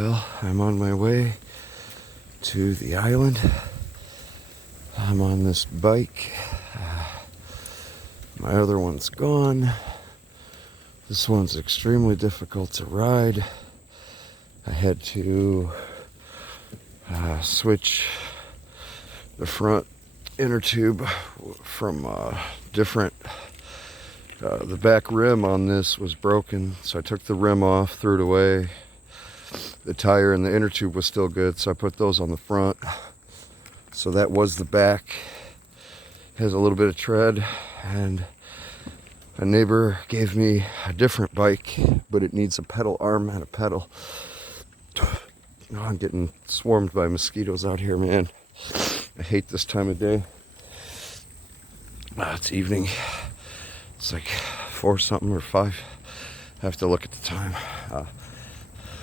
Well, I'm on my way to the island. I'm on this bike. My other one's gone. This one's extremely difficult to ride. I had to switch the front inner tube from different. The back rim on this was broken, so I took the rim off, threw it away. The tire and the inner tube was still good, so I put those on the front. So that was the back. Has a little bit of tread, and a neighbor gave me a different bike, but it needs a pedal arm and a pedal. Oh, I'm getting swarmed by mosquitoes out here, man. I hate this time of day. It's evening. It's like 4 something or 5. I have to look at the time.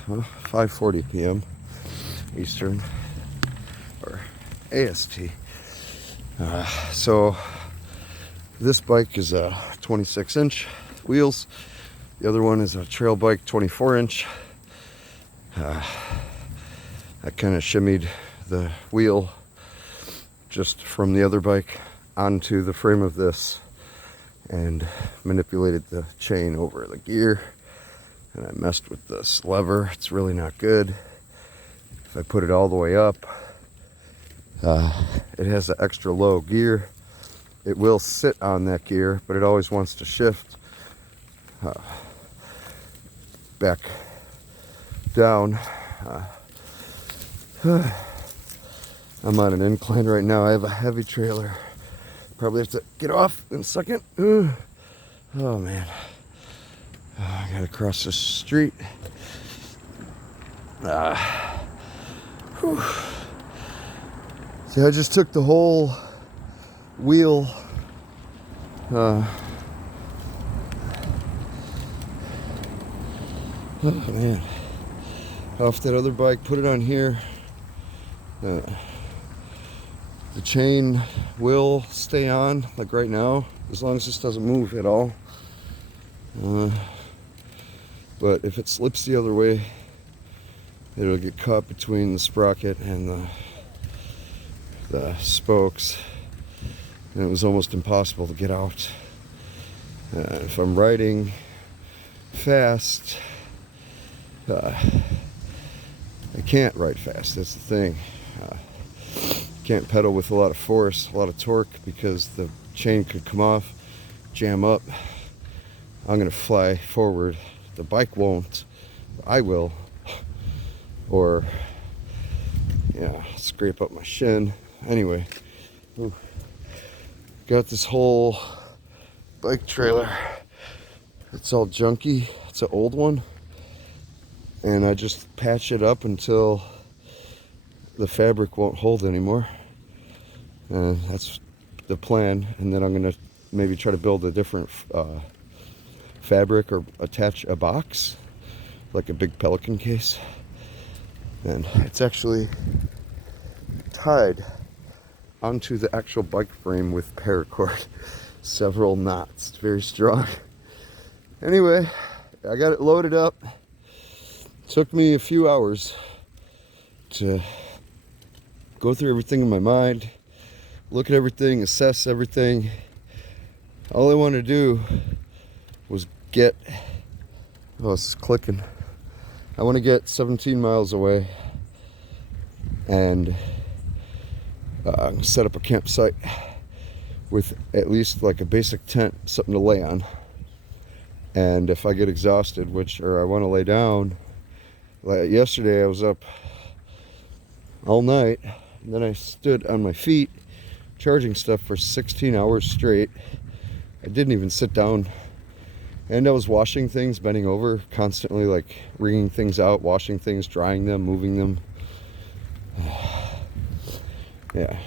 5:40 p.m. Eastern or AST. So this bike is a 26-inch wheels. The other one is a trail bike, 24-inch. I kind of shimmied the wheel just from the other bike onto the frame of this and manipulated the chain over the gear, and I messed with this lever. It's really not good. If I put it all the way up, it has an extra low gear. It will sit on that gear, but it always wants to shift back down. I'm on an incline right now. I have a heavy trailer. Probably have to get off in a second. Oh man. I gotta cross the street. See, I just took the whole wheel oh man, off that other bike, put it on here. The chain will stay on, like right now, as long as this doesn't move at all. But if it slips the other way, it'll get caught between the sprocket and the spokes, and it was almost impossible to get out. If I'm riding fast, I can't ride fast. That's the thing. Can't pedal with a lot of force, a lot of torque, because the chain could come off, jam up. I'm gonna fly forward. The bike won't. I will. Or scrape up my shin. Anyway, got this whole bike trailer. It's all junky. It's an old one, and I just patch it up until the fabric won't hold anymore. And that's the plan. And then I'm gonna maybe try to build a different fabric or attach a box, like a big Pelican case. And it's actually tied onto the actual bike frame with paracord. Several knots. It's very strong. Anyway, I got it loaded up. Took me a few hours to go through everything in my mind, look at everything, assess everything. All I wanted to do was get, it's clicking. I want to get 17 miles away and set up a campsite with at least like a basic tent, something to lay on. And if I get exhausted, or I want to lay down, like yesterday I was up all night, and then I stood on my feet charging stuff for 16 hours straight. I didn't even sit down, and I was washing things, bending over constantly, like wringing things out, washing things, drying them, moving them. Yeah,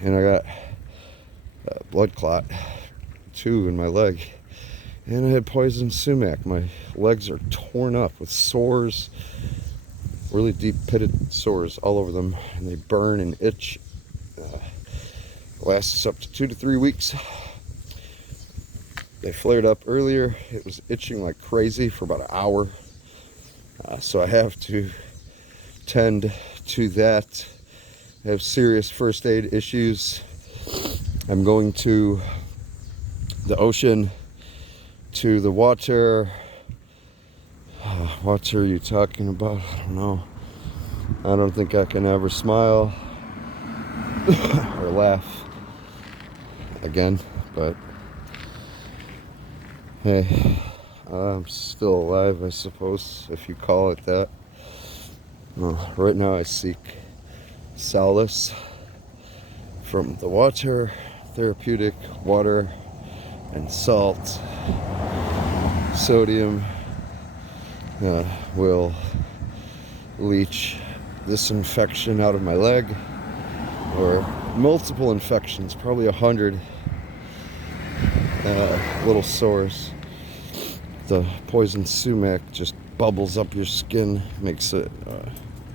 and I got a blood clot, 2 in my leg, and I had poison sumac. My legs are torn up with sores, really deep pitted sores all over them, and they burn and itch. Lasts up to 2 to 3 weeks. They flared up earlier. It was itching like crazy for about an hour. So I have to tend to that. I have serious first aid issues. I'm going to the ocean, to the water. What are you talking about? I don't know. I don't think I can ever smile or laugh again, but hey, I'm still alive, I suppose, if you call it that. Right now I seek solace from the water, therapeutic water, and salt. Sodium will leach this infection out of my leg, or multiple infections, probably 100 little sores. The poison sumac just bubbles up your skin, makes it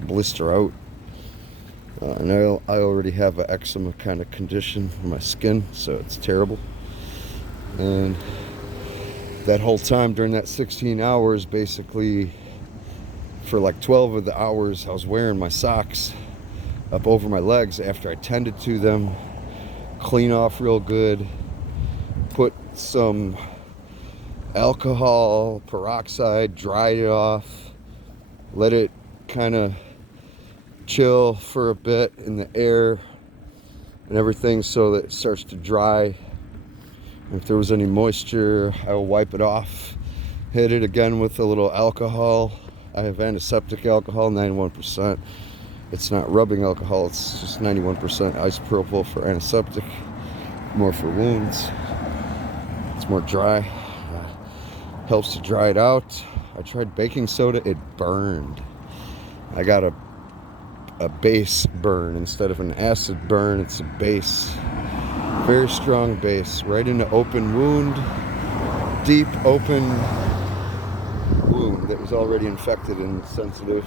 blister out. And I already have an eczema kind of condition in my skin, so it's terrible. And that whole time during that 16 hours, basically for like 12 of the hours, I was wearing my socks up over my legs after I tended to them, clean off real good, put some alcohol peroxide, dry it off, let it kind of chill for a bit in the air and everything so that it starts to dry. If there was any moisture, I will wipe it off, hit it again with a little alcohol. I have antiseptic alcohol, 91%. It's not rubbing alcohol, it's just 91% isopropyl for antiseptic, more for wounds. It's more dry, helps to dry it out. I tried baking soda, it burned. I got a base burn instead of an acid burn. It's a base, very strong base, right in the open wound, deep open wound that was already infected and sensitive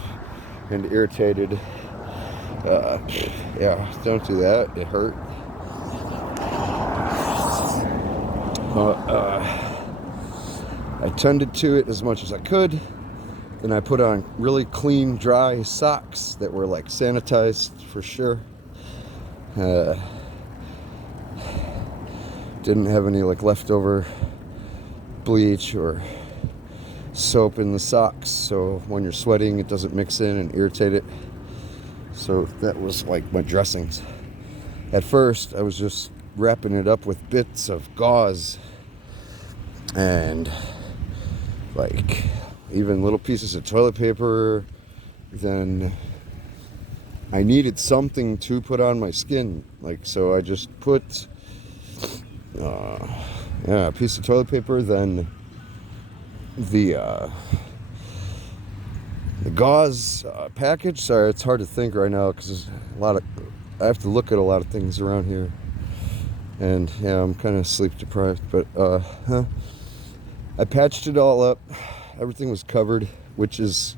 and irritated. Yeah, don't do that, it hurt. I tended to it as much as I could. Then I put on really clean, dry socks that were like sanitized for sure. Didn't have any like leftover bleach or soap in the socks, so when you're sweating it doesn't mix in and irritate it. So that was like my dressings. At first I was just wrapping it up with bits of gauze and like even little pieces of toilet paper. Then I needed something to put on my skin, like, so I just put a piece of toilet paper, then the gauze package. Sorry, it's hard to think right now because there's I have to look at a lot of things around here, and yeah, I'm kind of sleep deprived, but I patched it all up. Everything was covered, which is,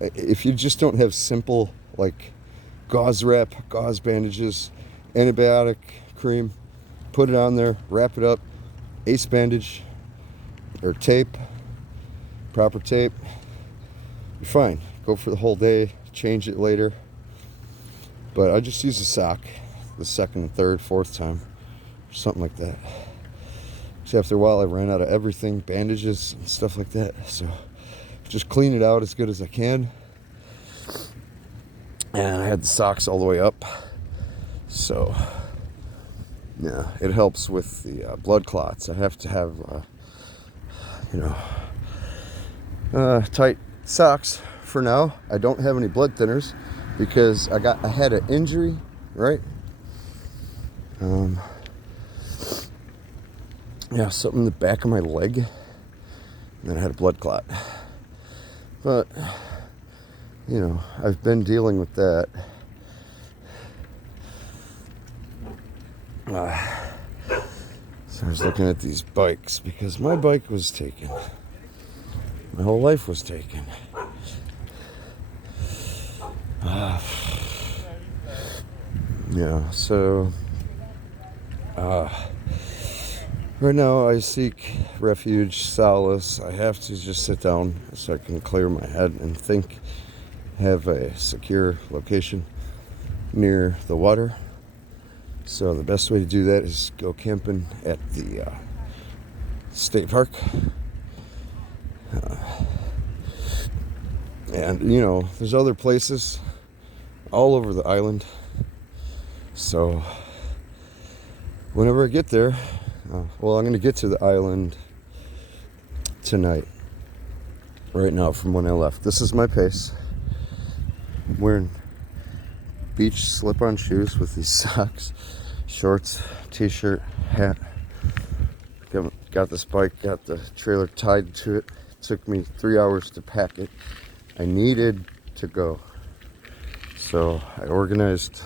if you just don't have simple like gauze wrap, gauze bandages, antibiotic cream, put it on there, wrap it up, ace bandage or tape, proper tape, you're fine. Go for the whole day, change it later. But I just use a sock the second, third, fourth time, or something like that. So after a while I ran out of everything, bandages and stuff like that. So just clean it out as good as I can. And I had the socks all the way up. So yeah, it helps with the blood clots. I have to have, tight socks for now. I don't have any blood thinners because I had an injury, right? Yeah, something in the back of my leg, and then I had a blood clot. But, I've been dealing with that. So I was looking at these bikes because my bike was taken. My whole life was taken. Yeah, so right now I seek refuge, solace. I have to just sit down so I can clear my head and think have a secure location near the water. So the best way to do that is go camping at the state park. And you know, there's other places all over the island. So whenever I get there, well, I'm going to get to the island tonight. Right now, from when I left. This is my pace. I'm wearing beach slip-on shoes with these socks, shorts, t-shirt, hat. Got this bike, got the trailer tied to it. Took me 3 hours to pack it. I needed to go. So I organized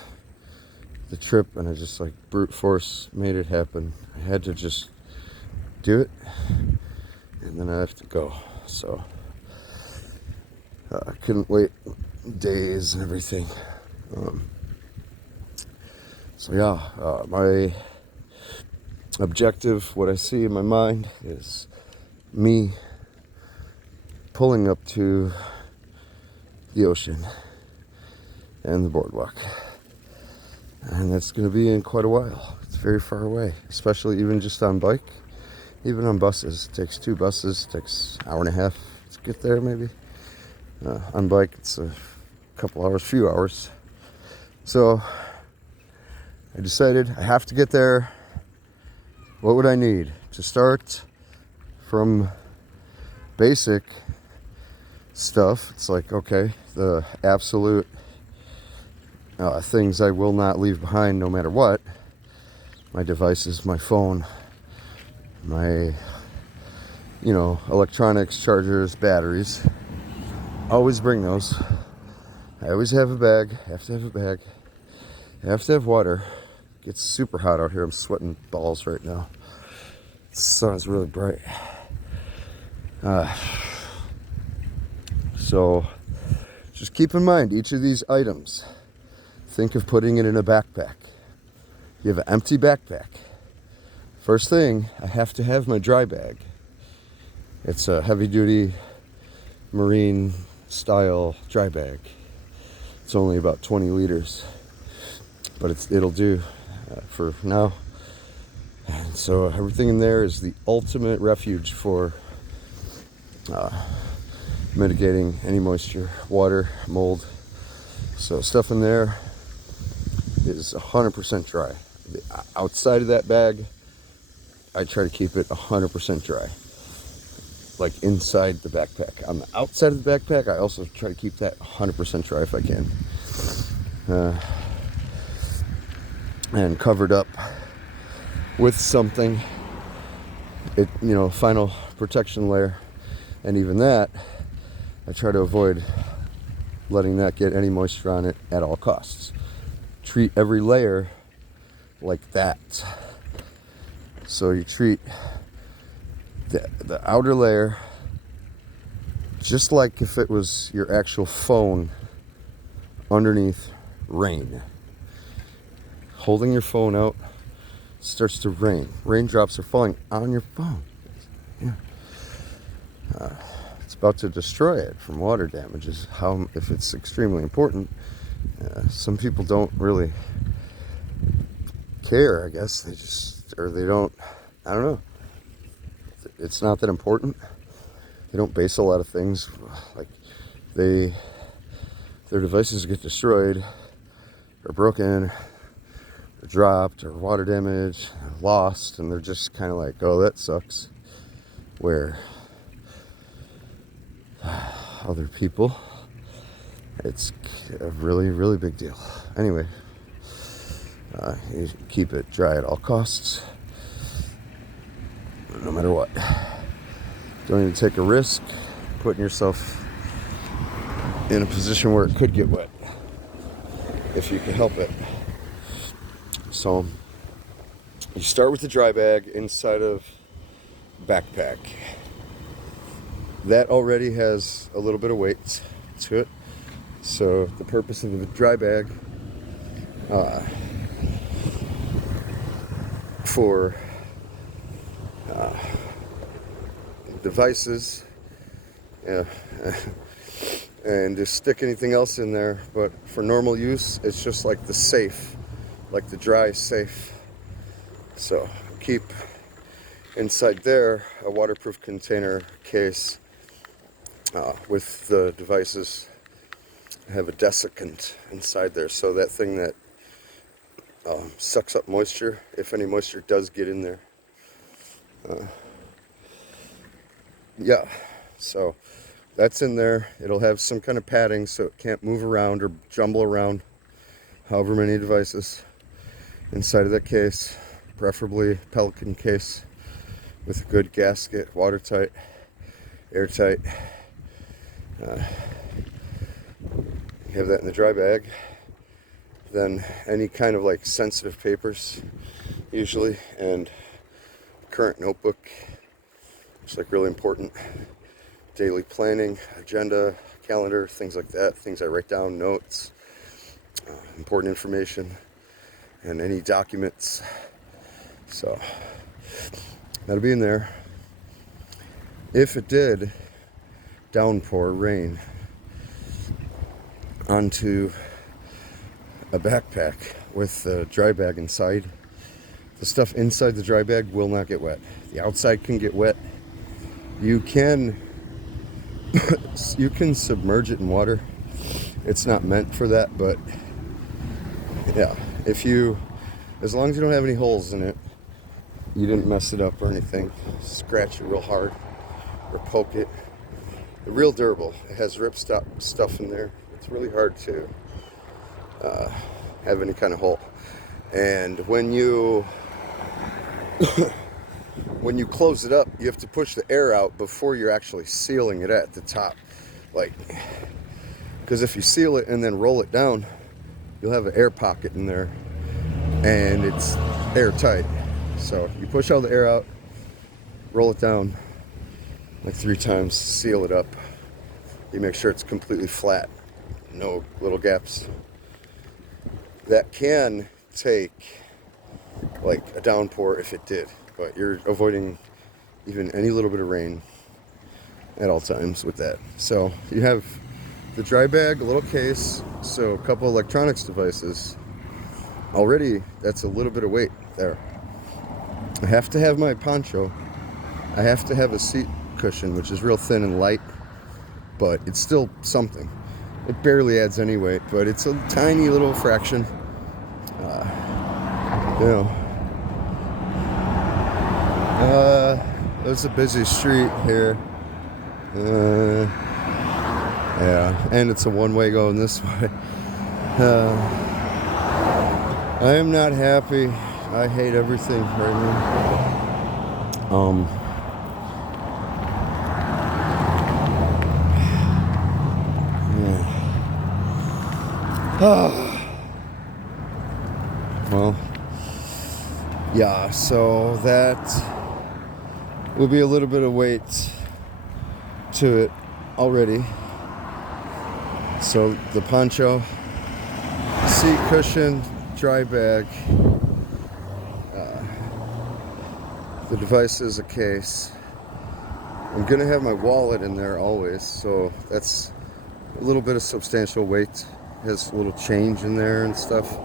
the trip and I just like brute force made it happen. I had to just do it and then I have to go. So I couldn't wait days and everything. So yeah, my objective, what I see in my mind is me pulling up to the ocean and the boardwalk. And that's going to be in quite a while. It's very far away, especially even just on bike. Even on buses, it takes 2 buses, it takes an hour and a half to get there maybe. On bike, it's a couple hours, few hours. So I decided I have to get there. What would I need to start from basic stuff? It's like, okay, the absolute things I will not leave behind no matter what. My devices, my phone, my, electronics, chargers, batteries. Always bring those. I always have a bag. Have to have a bag. Have to have water. It gets super hot out here. I'm sweating balls right now. The sun is really bright. So just keep in mind each of these items. Think of putting it in a backpack. You have an empty backpack. First thing, I have to have my dry bag. It's a heavy duty marine style dry bag. It's only about 20 liters, but it'll do for now. And so everything in there is the ultimate refuge for mitigating any moisture, water, mold. So stuff in there is 100% dry. The outside of that bag, I try to keep it 100% dry. Like inside the backpack. On the outside of the backpack, I also try to keep that 100% dry if I can. And covered up with something. Final protection layer. And even that, I try to avoid letting that get any moisture on it at all costs. Treat every layer like that. So you treat the outer layer just like if it was your actual phone underneath rain. Holding your phone out, starts to rain. Raindrops are falling on your phone. Yeah. It's about to destroy it from water damage. If it's extremely important. Some people don't really care, I guess. They don't, I don't know. It's not that important. They don't base a lot of things, like their devices get destroyed or broken or dropped or water damage or lost, and they're just kind of like, oh, that sucks. Where other people, it's a really, really big deal. Anyway, you keep it dry at all costs, no matter what. Don't even take a risk putting yourself in a position where it could get wet if you can help it. So you start with the dry bag inside of backpack. That already has a little bit of weight to it. So the purpose of the dry bag for devices and just stick anything else in there. But for normal use, it's just like the safe, like the dry safe. So keep inside there a waterproof container case with the devices. I have a desiccant inside there, so that thing that sucks up moisture, if any moisture does get in there. Yeah, so that's in there. It'll have some kind of padding so it can't move around or jumble around, however many devices inside of that case, preferably Pelican case with a good gasket, watertight, airtight. You have that in the dry bag. Then any kind of like sensitive papers usually, and current notebook, which is like really important. Daily planning, agenda, calendar, things like that, things I write down, notes, important information, and any documents. So that'll be in there. If it did downpour, rain, onto a backpack with the dry bag inside, the stuff inside the dry bag will not get wet. The outside can get wet. You can submerge it in water. It's not meant for that, but yeah, as long as you don't have any holes in it, you didn't mess it up or anything, scratch it real hard or poke it. They're real durable. It has ripstop stuff in there. It's really hard to have any kind of hole. And when you when you close it up, you have to push the air out before you're actually sealing it at the top, like, because if you seal it and then roll it down, you'll have an air pocket in there and it's airtight. So you push all the air out, roll it down like 3 times, seal it up. You make sure it's completely flat, no little gaps. That can take like a downpour if it did, but you're avoiding even any little bit of rain at all times with that. So you have the dry bag, a little case, so a couple electronics devices. Already that's a little bit of weight there. I have to have my poncho. I have to have a seat cushion, which is real thin and light, but it's still something. It barely adds any weight, but it's a tiny little fraction. It's a busy street here. Yeah, and it's a one-way going this way. I am not happy. I hate everything right now. Well, yeah, so that will be a little bit of weight to it already. So the poncho, seat cushion, dry bag, the device is a case. I'm gonna have my wallet in there always, so that's a little bit of substantial weight. Has a little change in there and stuff,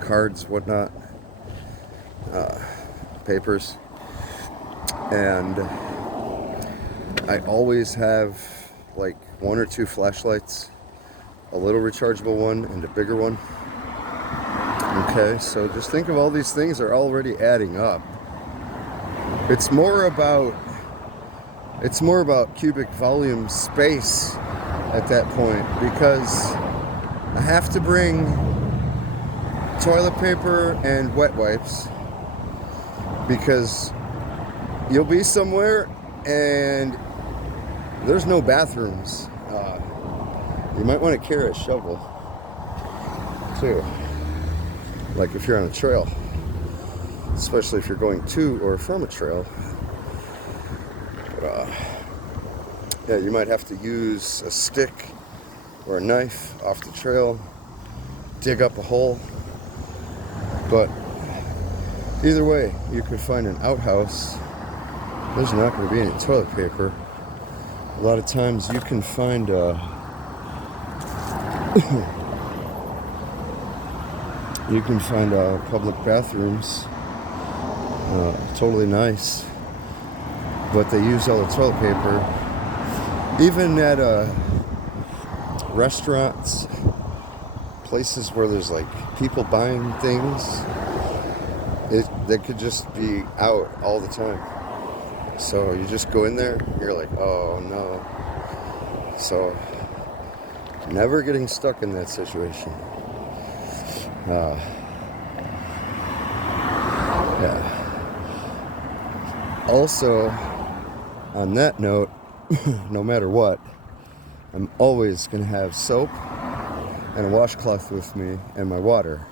cards, whatnot, papers. And I always have like 1 or 2 flashlights, a little rechargeable one and a bigger one. Okay, so just think of all these things are already adding up. It's more about cubic volume space at that point, because I have to bring toilet paper and wet wipes, because you'll be somewhere and there's no bathrooms. You might want to carry a shovel too, like if you're on a trail, especially if you're going to or from a trail. Yeah, you might have to use a stick or a knife off the trail, dig up a hole. But either way, you could find an outhouse. There's not going to be any toilet paper. A lot of times you can find You can find public bathrooms, totally nice, but they use all the toilet paper. Even at restaurants, places where there's like people buying things, they could just be out all the time. So you just go in there, you're like, oh no. So never getting stuck in that situation. Yeah. Also, on that note, no matter what, I'm always going to have soap and a washcloth with me and my water.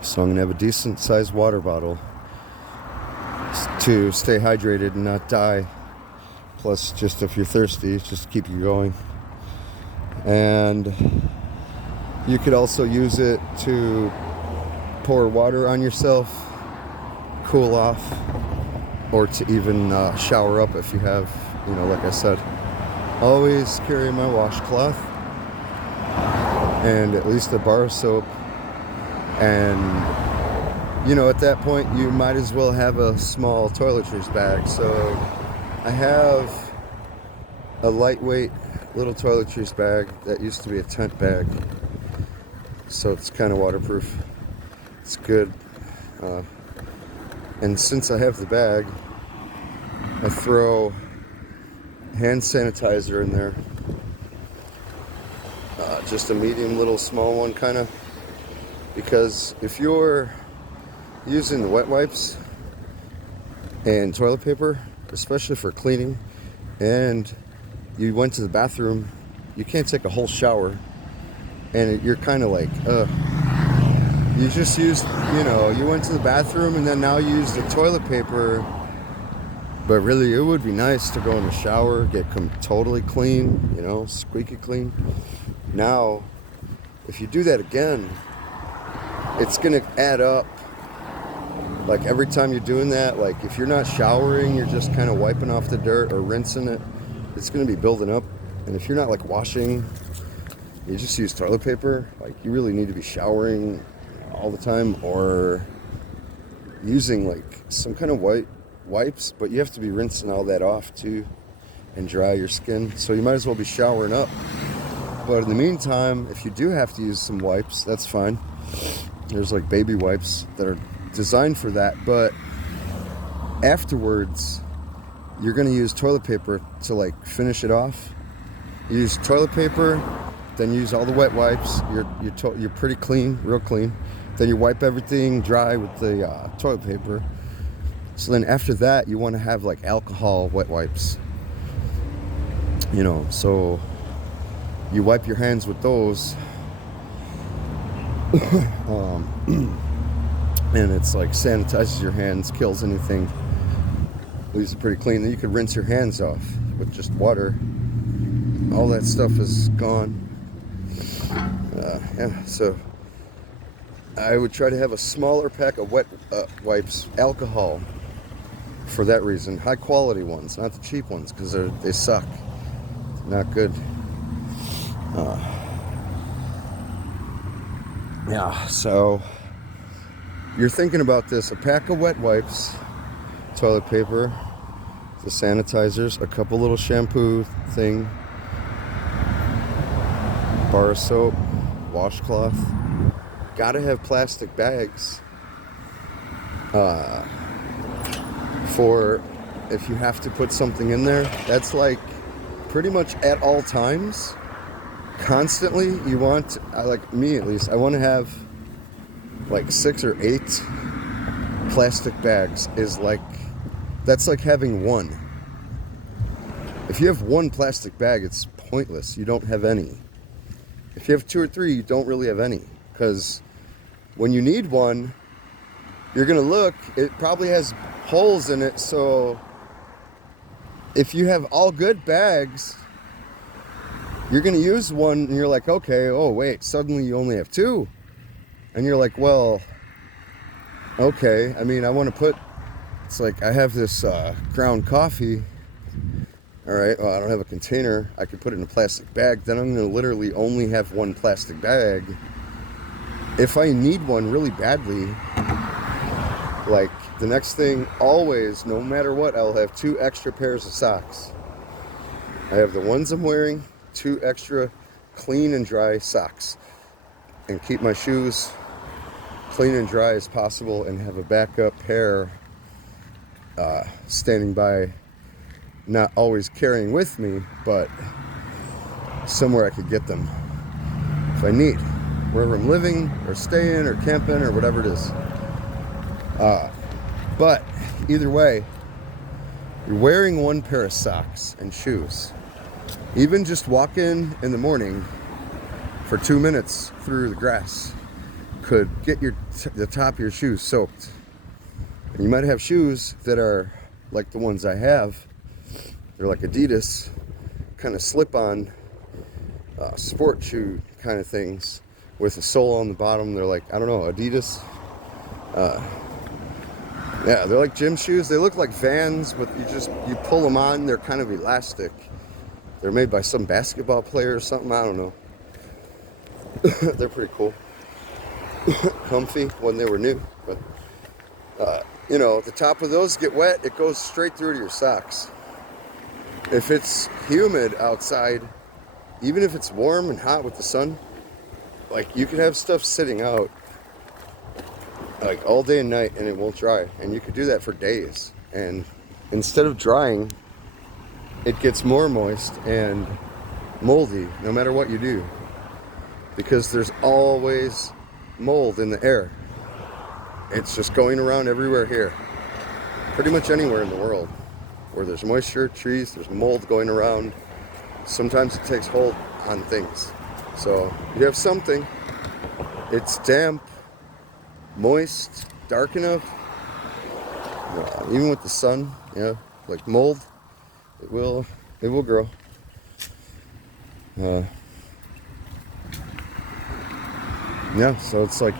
So I'm going to have a decent sized water bottle to stay hydrated and not die. Plus, just if you're thirsty, just keep you going. And you could also use it to pour water on yourself, cool off, or to even shower up if you have, like I said. Always carry my washcloth and at least a bar of soap. And, at that point, you might as well have a small toiletries bag. So I have a lightweight little toiletries bag that used to be a tent bag. So it's kind of waterproof. It's good. And since I have the bag, I throw hand sanitizer in there. Just a medium little small one kind of. Because if you're using the wet wipes and toilet paper, especially for cleaning, and you went to the bathroom, you can't take a whole shower. And you're kind of like, you just used, you went to the bathroom and then now you use the toilet paper. But really, it would be nice to go in the shower, get totally clean, squeaky clean. Now, if you do that again, it's going to add up. Like every time you're doing that, like if you're not showering, you're just kind of wiping off the dirt or rinsing it, it's going to be building up. And if you're not like washing, you just use toilet paper, like you really need to be showering all the time or using like some kind of wipes, but you have to be rinsing all that off too and dry your skin. So you might as well be showering up. But in the meantime, if you do have to use some wipes, that's fine. There's like baby wipes that are designed for that, but afterwards you're going to use toilet paper to like finish it off. Use toilet paper, then use all the wet wipes. You're pretty clean, real clean. Then you wipe everything dry with the toilet paper. So then after that, you want to have like alcohol wet wipes. So you wipe your hands with those. And it's like sanitizes your hands, kills anything, leaves it pretty clean. Then you could rinse your hands off with just water. All that stuff is gone. So I would try to have a smaller pack of wet wipes, alcohol, for that reason. High quality ones, not the cheap ones, because they suck. Not good. So you're thinking about this: a pack of wet wipes, toilet paper, the sanitizers, a couple little shampoo thing, bar of soap, washcloth. Gotta have plastic bags for if you have to put something in there. That's like pretty much at all times, constantly. You want, like me at least, I want to have like 6 or 8 plastic bags. That's like having one. If you have one plastic bag, it's pointless. You don't have any. If you have 2 or 3, you don't really have any. Because when you need one, you're going to look, it probably has holes in it. So if you have all good bags, you're going to use one and you're like, okay, oh wait, suddenly you only have 2. And you're like, well, okay. I mean, I want to put, it's like I have this ground coffee All right, well, I don't have a container. I could put it in a plastic bag. Then I'm going to literally only have one plastic bag. If I need one really badly, like the next thing, always, no matter what, I'll have 2 extra pairs of socks. I have the ones I'm wearing, 2 extra clean and dry socks, and keep my shoes clean and dry as possible, and have a backup pair standing by, not always carrying with me, but somewhere I could get them if I need, wherever I'm living or staying or camping or whatever it is. But either way, you're wearing 1 pair of socks and shoes. Even just walking in the morning for 2 minutes through the grass could get the top of your shoes soaked. And you might have shoes that are like the ones I have. They're like Adidas, kind of slip-on sport shoe kind of things with a sole on the bottom. They're like, I don't know, Adidas. Yeah, they're like gym shoes. They look like Vans, but you pull them on. They're kind of elastic. They're made by some basketball player or something. I don't know. They're pretty cool. Comfy when they were new, but you know, the top of those get wet, it goes straight through to your socks. If it's humid outside, even if it's warm and hot with the sun, like you could have stuff sitting out like all day and night and it won't dry, and you could do that for days, and instead of drying, it gets more moist and moldy no matter what you do, because there's always mold in the air. It's just going around everywhere here, pretty much anywhere in the world where there's moisture, trees, there's mold going around. Sometimes it takes hold on things. So you have something, it's damp, moist, dark enough, even with the sun, like mold, it will grow. Yeah, so it's like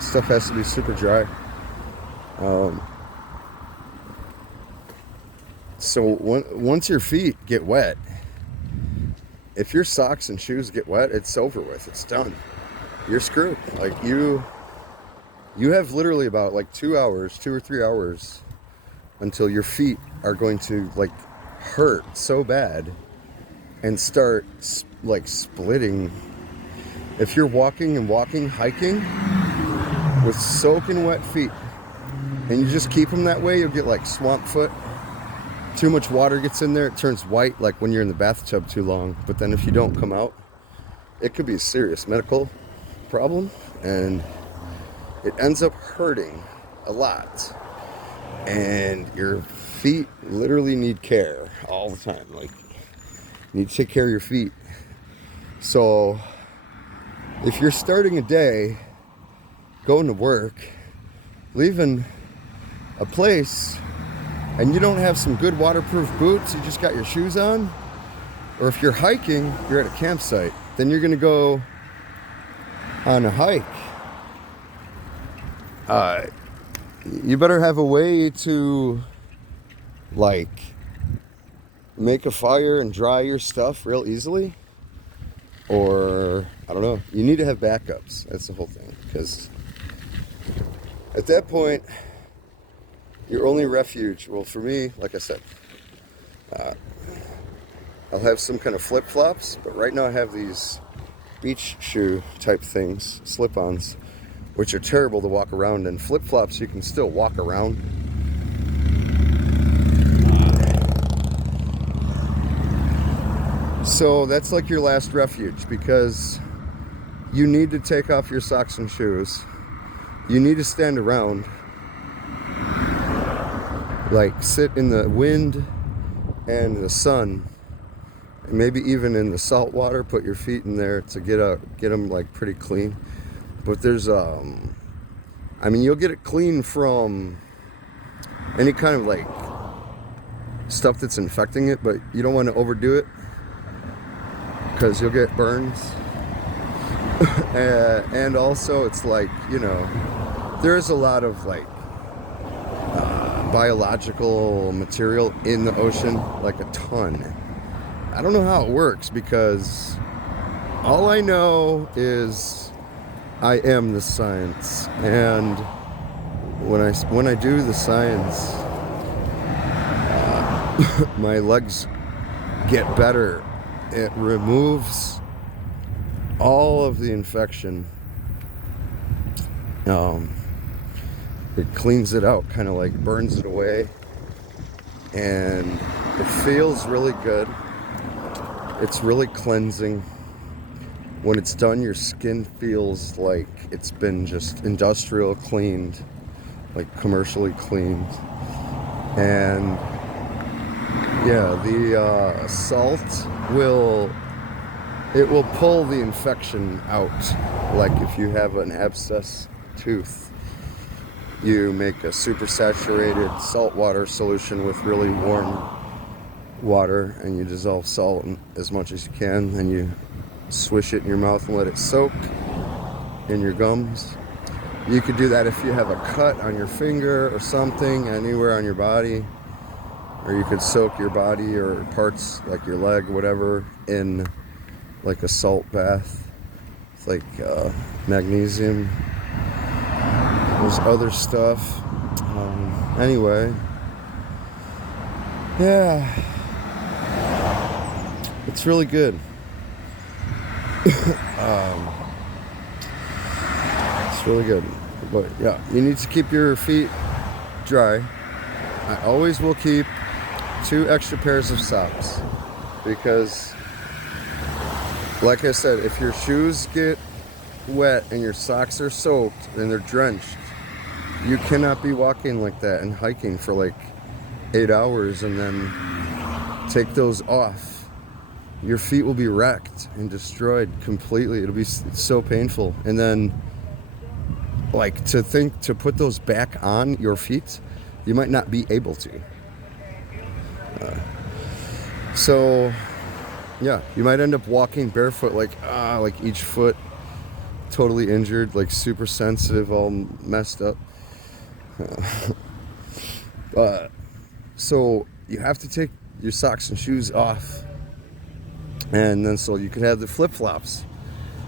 stuff has to be super dry. So once your feet get wet, if your socks and shoes get wet, it's over with. It's done. You're screwed. Like you have literally about like 2 or 3 hours until your feet are going to like hurt so bad and start like splitting. If you're walking, hiking with soaking wet feet, and you just keep them that way, you'll get like swamp foot. Too much water gets in there, it turns white like when you're in the bathtub too long. But then if you don't come out, it could be a serious medical problem, and it ends up hurting a lot. And your feet literally need care all the time. Like, you need to take care of your feet. So if you're starting a day, going to work, leaving a place, and you don't have some good waterproof boots, you just got your shoes on, or if you're hiking, you're at a campsite, then you're gonna go on a hike. You better have a way to like make a fire and dry your stuff real easily, or I don't know, you need to have backups. That's the whole thing, because at that point your only refuge, well, for me, like I said, I'll have some kind of flip-flops, but right now I have these beach shoe type things, slip-ons, which are terrible to walk around in. Flip-flops you can still walk around. So that's like your last refuge, because you need to take off your socks and shoes. You need to stand around, like sit in the wind and the sun, and maybe even in the salt water. Put your feet in there to get them like pretty clean. But there's I mean, you'll get it clean from any kind of like stuff that's infecting it, but you don't want to overdo it, because you'll get burns. And also it's like, there is a lot of like biological material in the ocean, like a ton. I don't know how it works, because all I know is I am the science, and when I do the science, my legs get better. It removes all of the infection. It cleans it out, kind of like burns it away, and it feels really good. It's really cleansing. When it's done, your skin feels like it's been just industrial cleaned, like commercially cleaned. And yeah, the salt will pull the infection out. Like if you have an abscess tooth, you make a super saturated salt water solution with really warm water, and you dissolve salt as much as you can, and you swish it in your mouth and let it soak in your gums. You could do that if you have a cut on your finger or something, anywhere on your body, or you could soak your body or parts like your leg, whatever, in like a salt bath. It's like magnesium. There's other stuff. Anyway, yeah, it's really good. It's really good. But yeah, you need to keep your feet dry. I always will keep 2 extra pairs of socks, because like I said, if your shoes get wet and your socks are soaked and they're drenched, you cannot be walking like that and hiking for like 8 hours and then take those off. Your feet will be wrecked and destroyed completely. It'll be so painful. And then like to put those back on your feet, you might not be able to. So yeah, you might end up walking barefoot, like each foot totally injured, like super sensitive, all messed up. So you have to take your socks and shoes off, and then so you can have the flip-flops.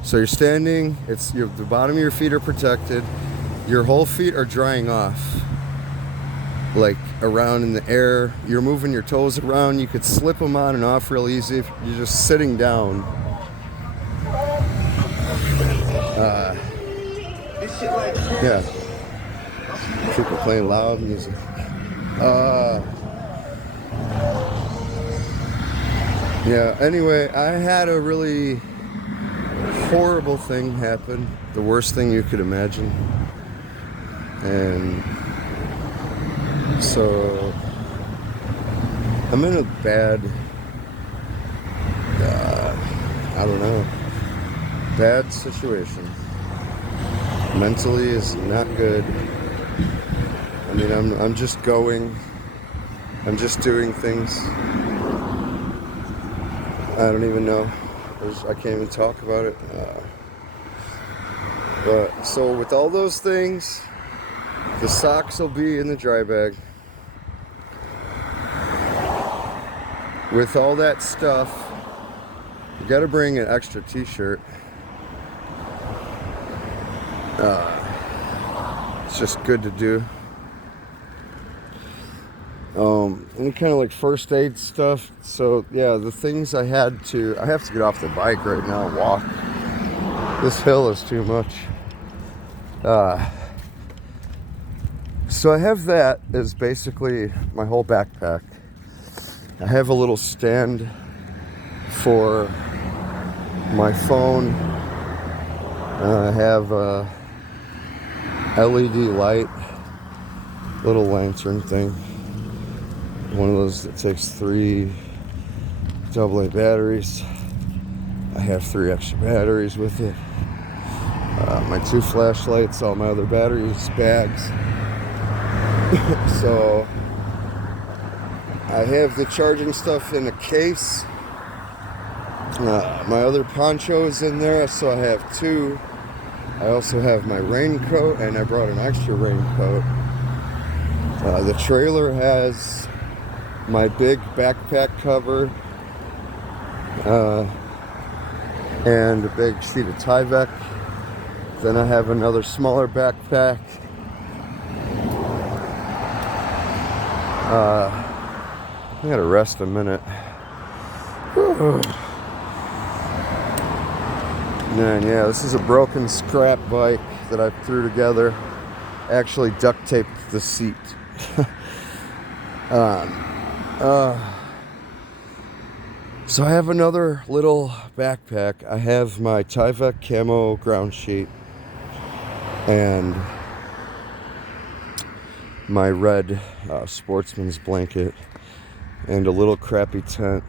So you're standing, the bottom of your feet are protected, your whole feet are drying off, like around in the air. You're moving your toes around. You could slip them on and off real easy if you're just sitting down. Yeah, people playing loud music. Yeah, anyway, I had a really horrible thing happen, the worst thing you could imagine, and so I'm in a bad, bad situation. Mentally is not good. I mean, I'm just going. I'm just doing things. I don't even know. I can't even talk about it. But so with all those things, the socks will be in the dry bag. With all that stuff, you got to bring an extra t-shirt. It's just good to do. Any kind of like first aid stuff. So yeah, the things I have to get off the bike right now and walk. This hill is too much. So I have that as basically my whole backpack. I have a little stand for my phone. I have a LED light, little lantern thing. One of those that takes 3 AA batteries. I have 3 extra batteries with it. My 2 flashlights, all my other batteries, bags. So I have the charging stuff in a case. My other poncho is in there, so I have 2. I also have my raincoat, and I brought an extra raincoat. The trailer has my big backpack cover and a big sheet of Tyvek. Then I have another smaller backpack. I gotta rest a minute. And then, yeah, this is a broken scrap bike that I threw together. Actually duct taped the seat. So I have another little backpack. I have my Tyvek camo ground sheet and my red sportsman's blanket and a little crappy tent,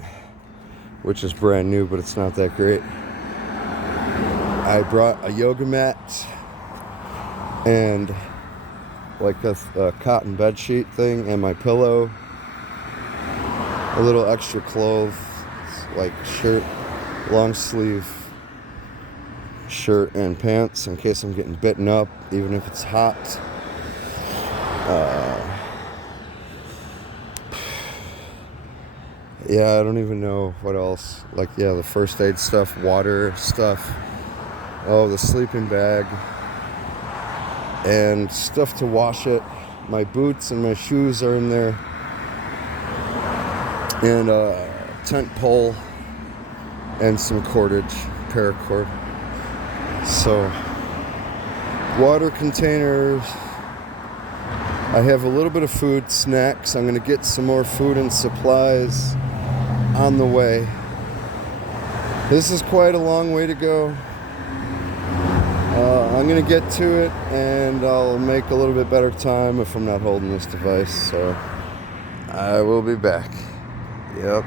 which is brand new, but it's not that great. I brought a yoga mat and like a cotton bed sheet thing and my pillow, a little extra clothes, like shirt, long sleeve shirt and pants in case I'm getting bitten up, even if it's hot. Yeah, I don't even know what else. Like, yeah, the first aid stuff, water stuff. Oh, the sleeping bag. And stuff to wash it. My boots and my shoes are in there. And a tent pole. And some cordage, paracord. So, water containers. I have a little bit of food, snacks. I'm going to get some more food and supplies on the way. This is quite a long way to go. I'm going to get to it and I'll make a little bit better time if I'm not holding this device. So I will be back. Yep.